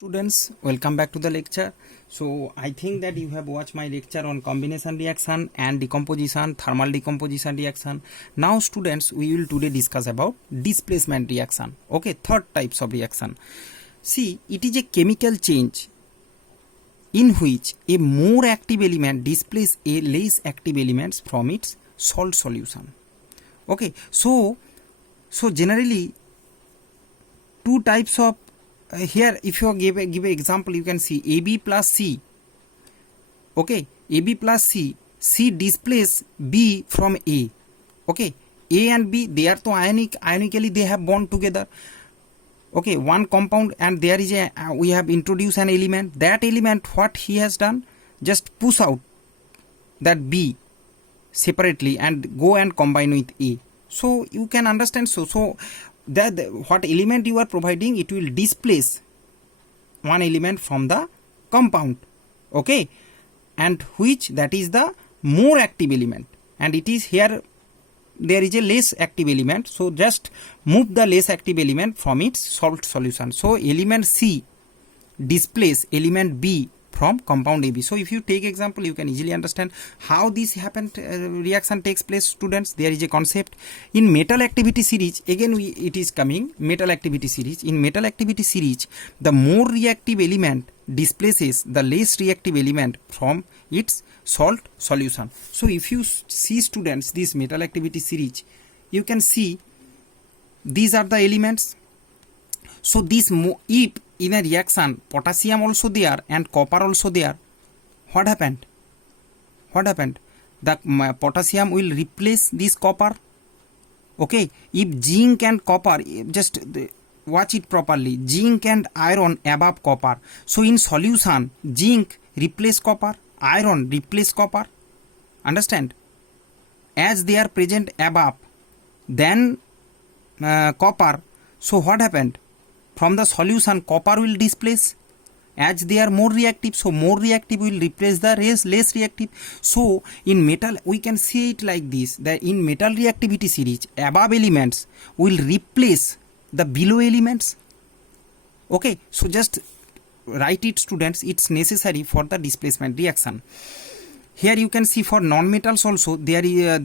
Students, welcome back to the lecture. So I think that you have watched my lecture on combination reaction and decomposition, thermal decomposition reaction. Now students, we will today discuss about displacement reaction. Okay, third types of reaction. See, it is a chemical change in which a more active element displaces a less active elements from its salt solution. Okay, so generally two types of here if you give an example, you can see AB plus C. Okay, AB plus C displace B from A. Okay, A and B, they are to ionically they have bond together. Okay, one compound, and there is a we have introduced an element. That element, what he has done, just push out that B separately and go and combine with A. So you can understand. So that what element you are providing, it will displace one element from the compound. Okay, and which that is the more active element, and it is here there is a less active element, so just move the less active element from its salt solution. So element C displace element B from compound AB. So if you take example, you can easily understand how this happened. Reaction takes place, students. There is a concept in metal activity series. Again it is coming metal activity series. In metal activity series, the more reactive element displaces the less reactive element from its salt solution. So if you see, students, this metal activity series, you can see these are the elements. So this if in a reaction potassium also there and copper also there, what happened? The potassium will replace this copper. Okay, if zinc and copper, just watch it properly, zinc and iron above copper, so in solution zinc replace copper, iron replace copper. Understand? As they are present above then copper, so what happened? From the solution copper will displace, as they are more reactive, so more reactive will replace the less reactive. So in metal we can see it like this, that in metal reactivity series above elements will replace the below elements. Okay, so just write it, students, it's necessary for the displacement reaction. Here you can see for non-metals also there is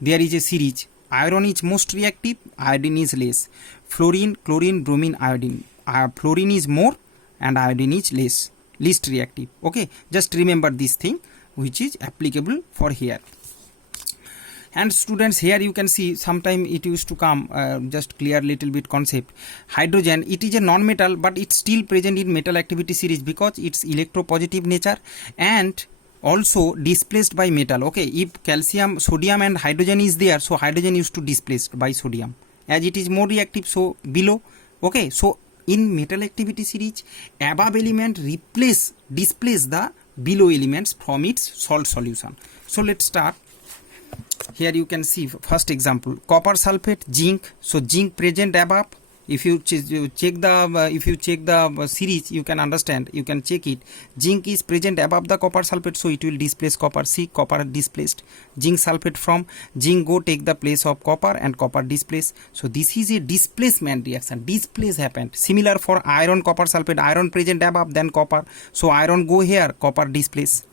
there is a series. Iron is most reactive, iodine is less. Fluorine, chlorine, bromine, iodine. Fluorine is more and iodine is least reactive. Okay, just remember this thing which is applicable for here. And students, here you can see sometime it used to come, just clear little bit concept. Hydrogen, it is a non-metal but it's still present in metal activity series because it's electropositive nature and also displaced by metal. Okay, if calcium, sodium and hydrogen is there, so hydrogen used to displaced by sodium, as it is more reactive, so below. Okay, so in metal activity series above element displace the below elements from its salt solution. So let's start. Here you can see first example, copper sulfate, zinc. So zinc present above. If you check the series, you can understand, you can check it. Zinc is present above the copper sulfate, so it will displace copper. See, copper displaced. Zinc sulfate from zinc go take the place of copper and copper displace. So this is a displacement reaction. Displace happened. Similar for iron, copper sulfate, iron present above then copper, so iron go here, copper displace.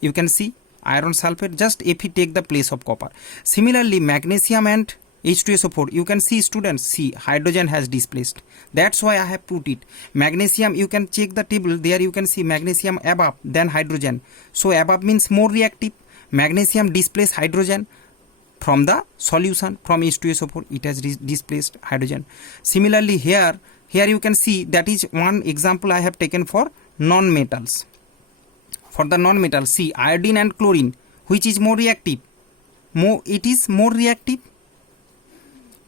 You can see iron sulfate just if he take the place of copper. Similarly magnesium and H2SO4, you can see, students, see hydrogen has displaced. That's why I have put it. Magnesium, you can check the table, there you can see magnesium above then hydrogen. So above means more reactive. Magnesium displace hydrogen from the solution, from H2SO4 it has displaced hydrogen. Similarly here you can see, that is one example I have taken for non-metals. For the non-metals, see iodine and chlorine, which is more reactive? It is more reactive.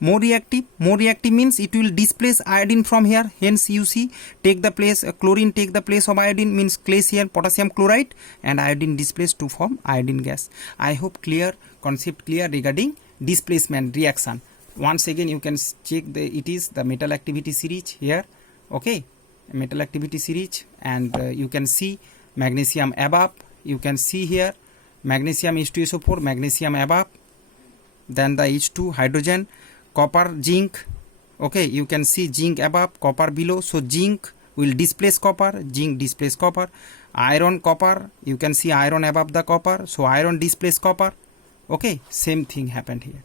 More reactive means it will displace iodine from here. Hence you see, take the place, chlorine take the place of iodine, means place here potassium chloride, and iodine displaced to form iodine gas. I hope concept clear regarding displacement reaction. Once again you can check it is the metal activity series here. Okay, metal activity series, and you can see magnesium above. You can see here magnesium H2SO4, magnesium above, then the H2 hydrogen, copper, zinc, Okay, you can see zinc above, copper below. So zinc will displace copper, zinc displace copper. Iron, copper, you can see iron above the copper, so iron displace copper. Okay, same thing happened here.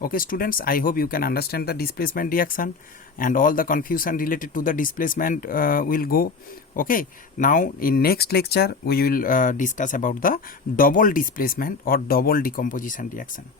Okay students, I hope you can understand the displacement reaction, and all the confusion related to the displacement will go. Okay, now in next lecture we will discuss about the double displacement or double decomposition reaction.